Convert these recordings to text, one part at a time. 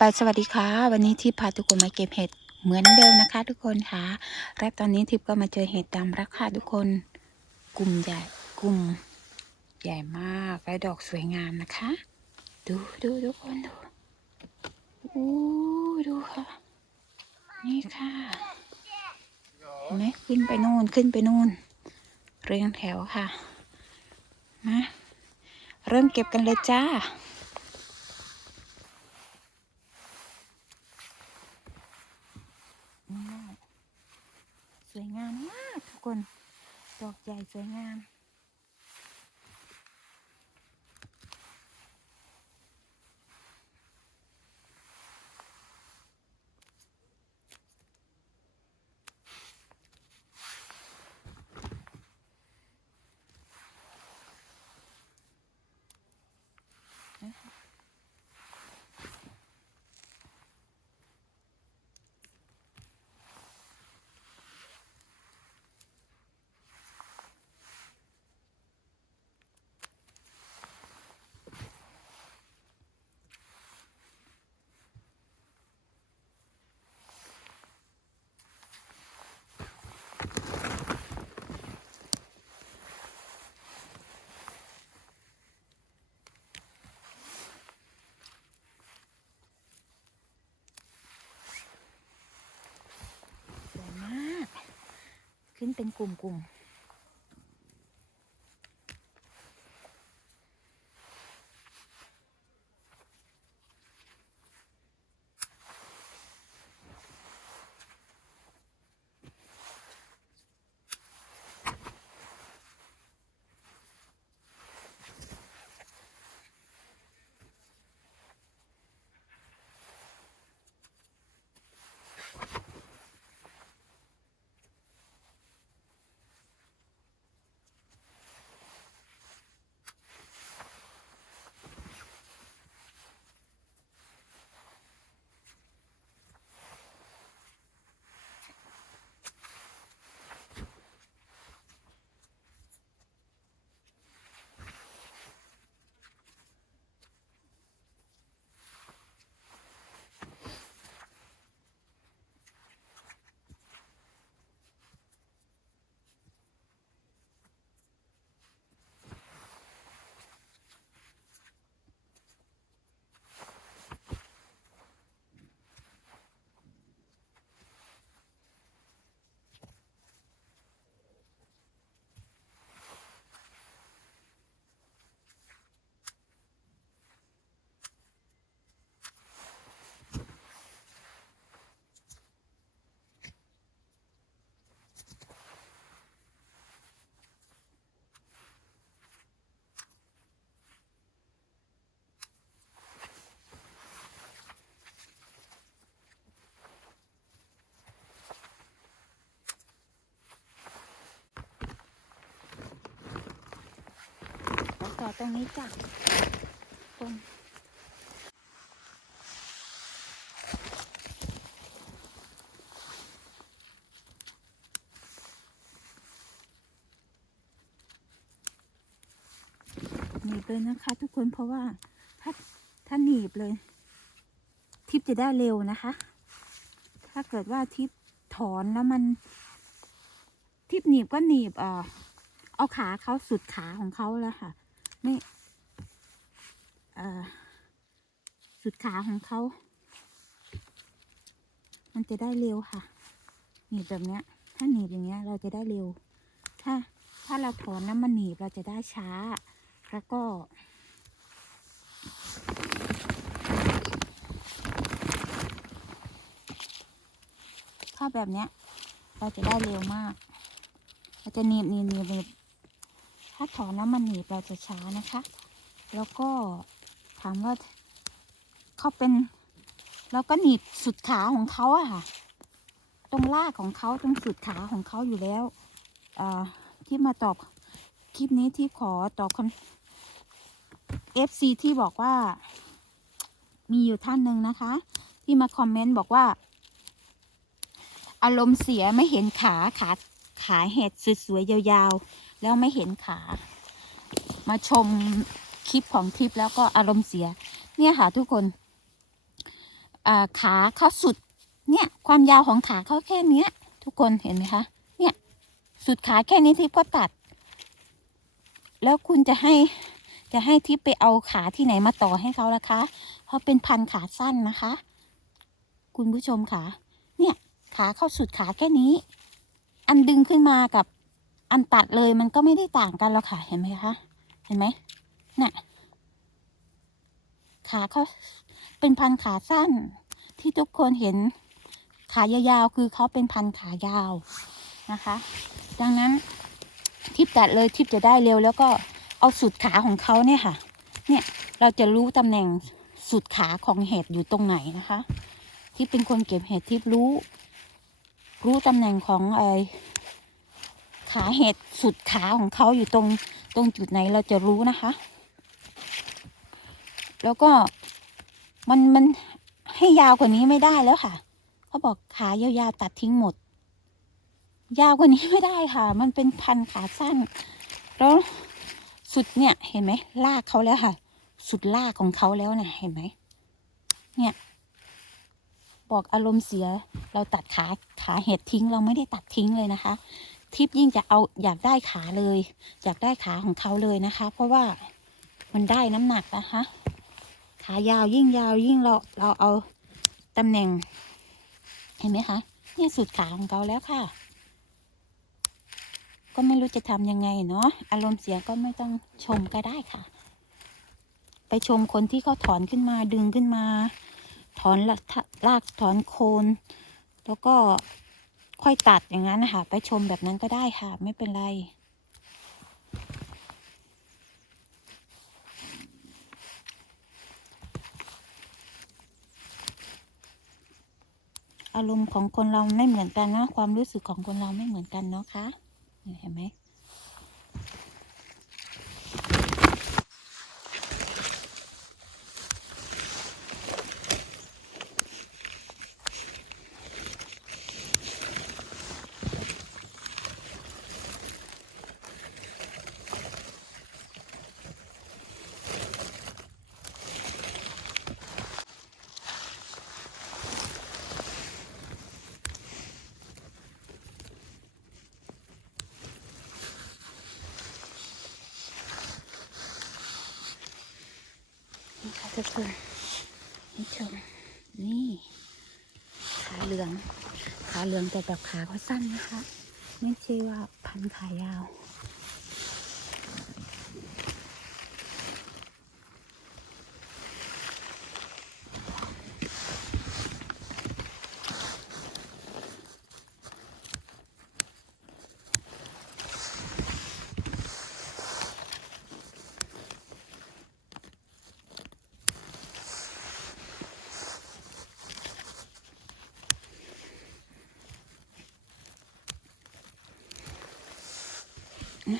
ไปสวัสดีค่ะ วันนี้ทิพย์พาทุกคนมาเก็บเห็ดเหมือนเดิมนะคะ ทุกคนค่ะและตอนนี้ทิพย์ก็มาเจอเห็ดดำราคาทุกคนกลุ่มใหญ่กลุ่มใหญ่มากและดอกสวยงามนะคะ ดูดูทุกคนดูอู้ดูค่ะ นี่ค่ะเห็นไหมขึ้นไปนู่นขึ้นไปนู่น เรียงแถวค่ะมาเริ่มเก็บกันเลยจ้า นี่สวยงามมากทุก คน ดอกใหญ่สวยงาม สวยมาก ขึ้นเป็นกลุ่มๆ ต่อตรงนี้จ้ะคนหนีบเลยนะคะ ทุกคนเพราะว่าถ้าถ้าหนีบเลย ทิปจะได้เร็วนะคะ ถ้าเกิดว่าทิปถอนแล้วมัน ทิปหนีบก็หนีบเอ่อเอาขาเขาสุดขาของเขาแล้วค่ะ ไม่สุดขาของเขา มันจะได้เร็วค่ะหนีบแบบเนี้ย ถ้าหนีบอย่างเงี้ย เราจะได้เร็ว ถ้าถ้าเราถอนแล้วมันหนีบเราจะได้ช้า แล้วก็ถ้าแบบเนี้ย เราจะได้เร็วมาก เราจะหนีบหนีบหนีบ ถ้าถอนแล้วมันหนีบเราจะช้านะคะ แล้วก็ถามว่าเขาเป็นเราก็หนีบสุดขาของเขาอะค่ะ ตรงลากของเขาตรงสุดขาของเขาอยู่แล้วอ่อที่มาตอบคลิปนี้ที่ขอตอบคำ FC ที่บอกว่า มีอยู่ท่านหนึ่งนะคะ ที่มาคอมเมนต์บอกว่า อารมณ์เสียไม่เห็นขาขาขาเห็ดสวยๆยาวๆ แล้วไม่เห็นขา มาชมคลิปของทิปแล้วก็อารมณ์เสีย เนี่ยค่ะทุกคนขาเขาสุด เนี่ยความยาวของขาเขาแค่เนี้ย ทุกคนเห็นไหมคะ เนี่ยสุดขาแค่นี้ทิพก็ตัด แล้วคุณจะให้จะให้ทิพไปเอาขาที่ไหนมาต่อให้เขาล่ะคะ เพราะเป็นพันขาสั้นนะคะ คุณผู้ชมค่ะ เนี่ยขาเข้าสุดขาแค่นี้ อันดึงขึ้นมากับ อันตัดเลยมันก็ไม่ได้ต่างกันหรอกค่ะเห็นไหมคะ เห็นไหมเนี่ยขาเขาเป็นพันขาสั้น ที่ทุกคนเห็นขายาวๆคือเขาเป็นพันขายาวนะคะ ดังนั้นทิปตัดเลยทิปจะได้เร็ว แล้วก็เอาสุดขาของเขาเนี่ยค่ะ เนี่ยเราจะรู้ตำแหน่งสุดขาของเห็ดอยู่ตรงไหนนะคะ ที่เป็นคนเก็บเห็ดทิปรู้ รู้ตำแหน่งของไอ ขาเห็ดสุดขาของเขาอยู่ตรงตรงจุดไหนเราจะรู้นะคะ แล้วก็มันมันให้ยาวกว่านี้ไม่ได้แล้วค่ะเขาบอกขายาวๆตัดทิ้งหมด ยาวกว่านี้ไม่ได้ค่ะ มันเป็นพันขาสั้น แล้วสุดเนี่ยเห็นไหมลากเขาแล้วค่ะ สุดลากของเขาแล้วเนี่ยเห็นไหมเนี่ย บอกอารมณ์เสียเราตัดขาขาเห็ดทิ้งเราไม่ได้ตัดทิ้งเลยนะคะ ทิปยิ่งจะเอาอยากได้ขาเลย อยากได้ขาของเขาเลยนะคะ เพราะว่ามันได้น้ำหนักนะคะ ขายาวยิ่งยาวยิ่งเราเราเอาตำแหน่ง เห็นไหมคะเนี่ยสุดขาของเขาแล้วค่ะ ก็ไม่รู้จะทำยังไงเนาะอารมณ์เสียก็ไม่ต้องชมก็ได้ค่ะ ไปชมคนที่เขาถอนขึ้นมาดึงขึ้นมา ถอนลากถอนโคน แล้วก็ ค่อยตัดอย่างนั้นนะคะไปชมแบบนั้นก็ได้ค่ะ ไม่เป็นไร อารมณ์ของคนเราไม่เหมือนกันเนาะความรู้สึกของคนเราไม่เหมือนกันเนาะคะเนี่ยเห็นไหม ทุกคนนี่ชมนี่ ขาเหลือง ขาเหลืองแต่แบบขาเขาสั้นนะคะ ไม่ใช่ว่าพันขายาว ทุ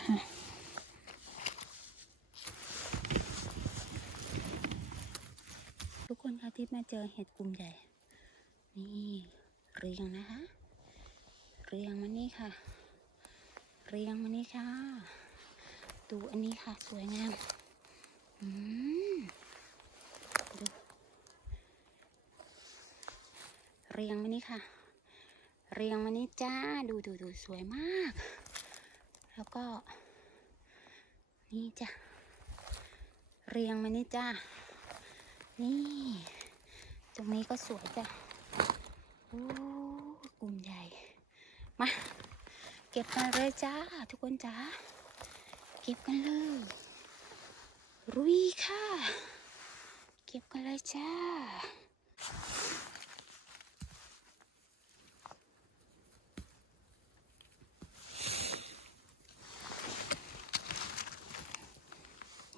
กคนคะที่มาเจอเห็ดกลุ่มใหญ่ นี่เรียงนะคะ เรียงมานี่ค่ะ เรียงมานี่ค่ะ ดูอันนี้ค่ะ สวยงามอืมดูเรียงมานี่ค่ะ เรียงมานี่จ้า ดูดูดูสวยมาก แล้วก็ นี่จ้ะ เรียงมานี่จ้านี่ ตรงนี้ก็สวยจ้ะโอ้กลุ่มใหญ่ มา เก็บกันเลยจ้า ทุกคนจ้า เก็บกันเลย รุยค่ะ เก็บกันเลยจ้า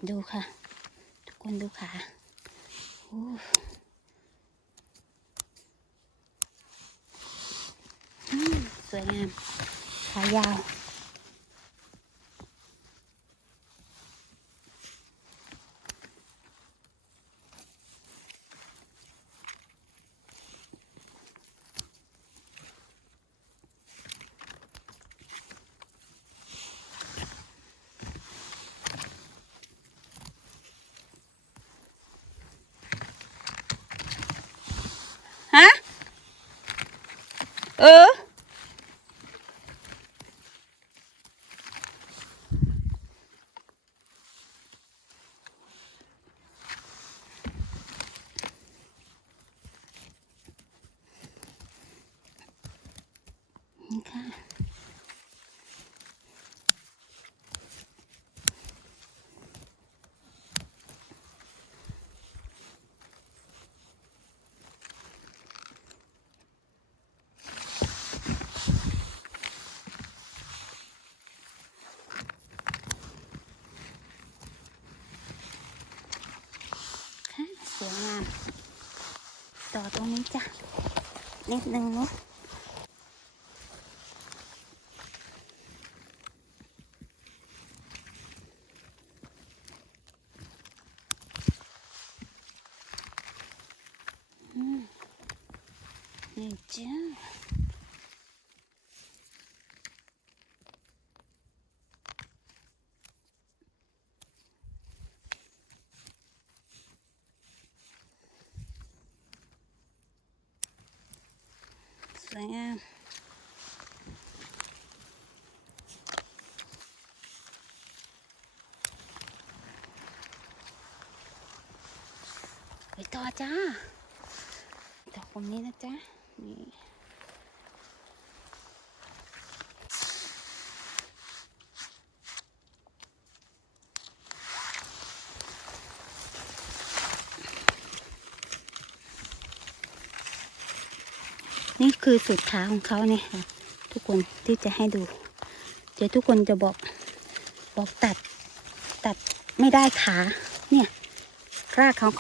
ดูค่ะ ทุกคนดูขาโอ้อืมสวยงาม ขายาว อ เออนี่ค่ะ ค่ะสวยงาม ต่อตรงนี้จ้ะนิดนึงเนาะ นี่จ้าส วยงามไปต่อจ้าดอกแบบนี้นะจ๊ะนี่ นี่คือสุดขาของเขาเนี่ยค่ะ ทุกคนที่จะให้ดู เดี๋ยวทุกคนจะบอกบอกตัดตัดไม่ได้ขาเนี่ยรากของ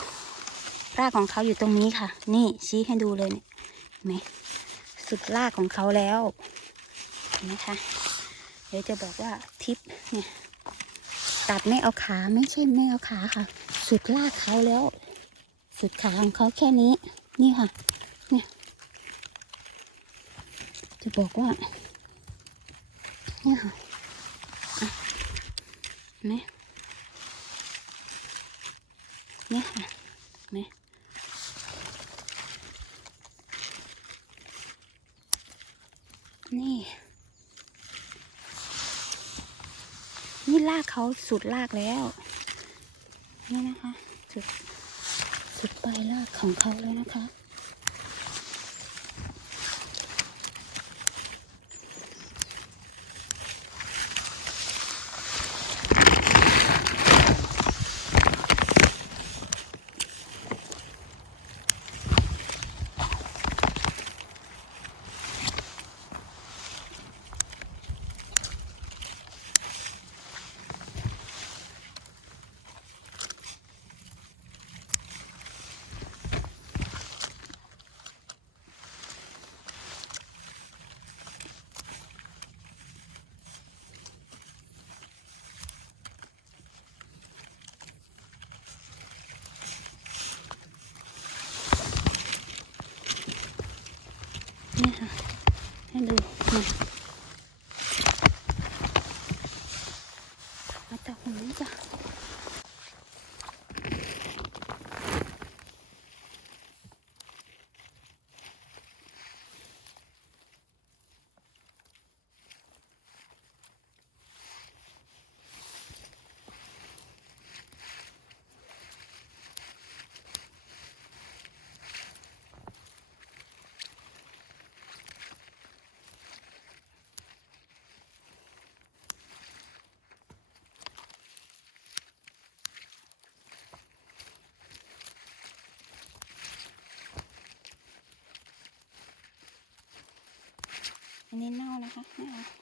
รากของเขาอยู่ตรงนี้ค่ะ นี่ชี้ให้ดูเลยเนี่ยเห็นไหมสุดรากของเขาแล้วเห็นไหมคะเดี๋ยวจะบอกว่าทิปเนี่ยตัดไม่เอาขาไม่ใช่ไม่เอาขาค่ะ สุดรากเขาแล้ว สุดขาของเขาแค่นี้ นี่ค่ะ เนี่ย จะบอกว่าเนี่ยค่ะอะเนไหมเนี่ยค่ะเนไหมนี่ นี่ลากเขาสุดลากแล้ว นี่นะคะ สุดสุดปลายลากของเขาเลยนะคะ นี่ค่ะ ให้ดูมา นี้เน่านะคะไม่เอา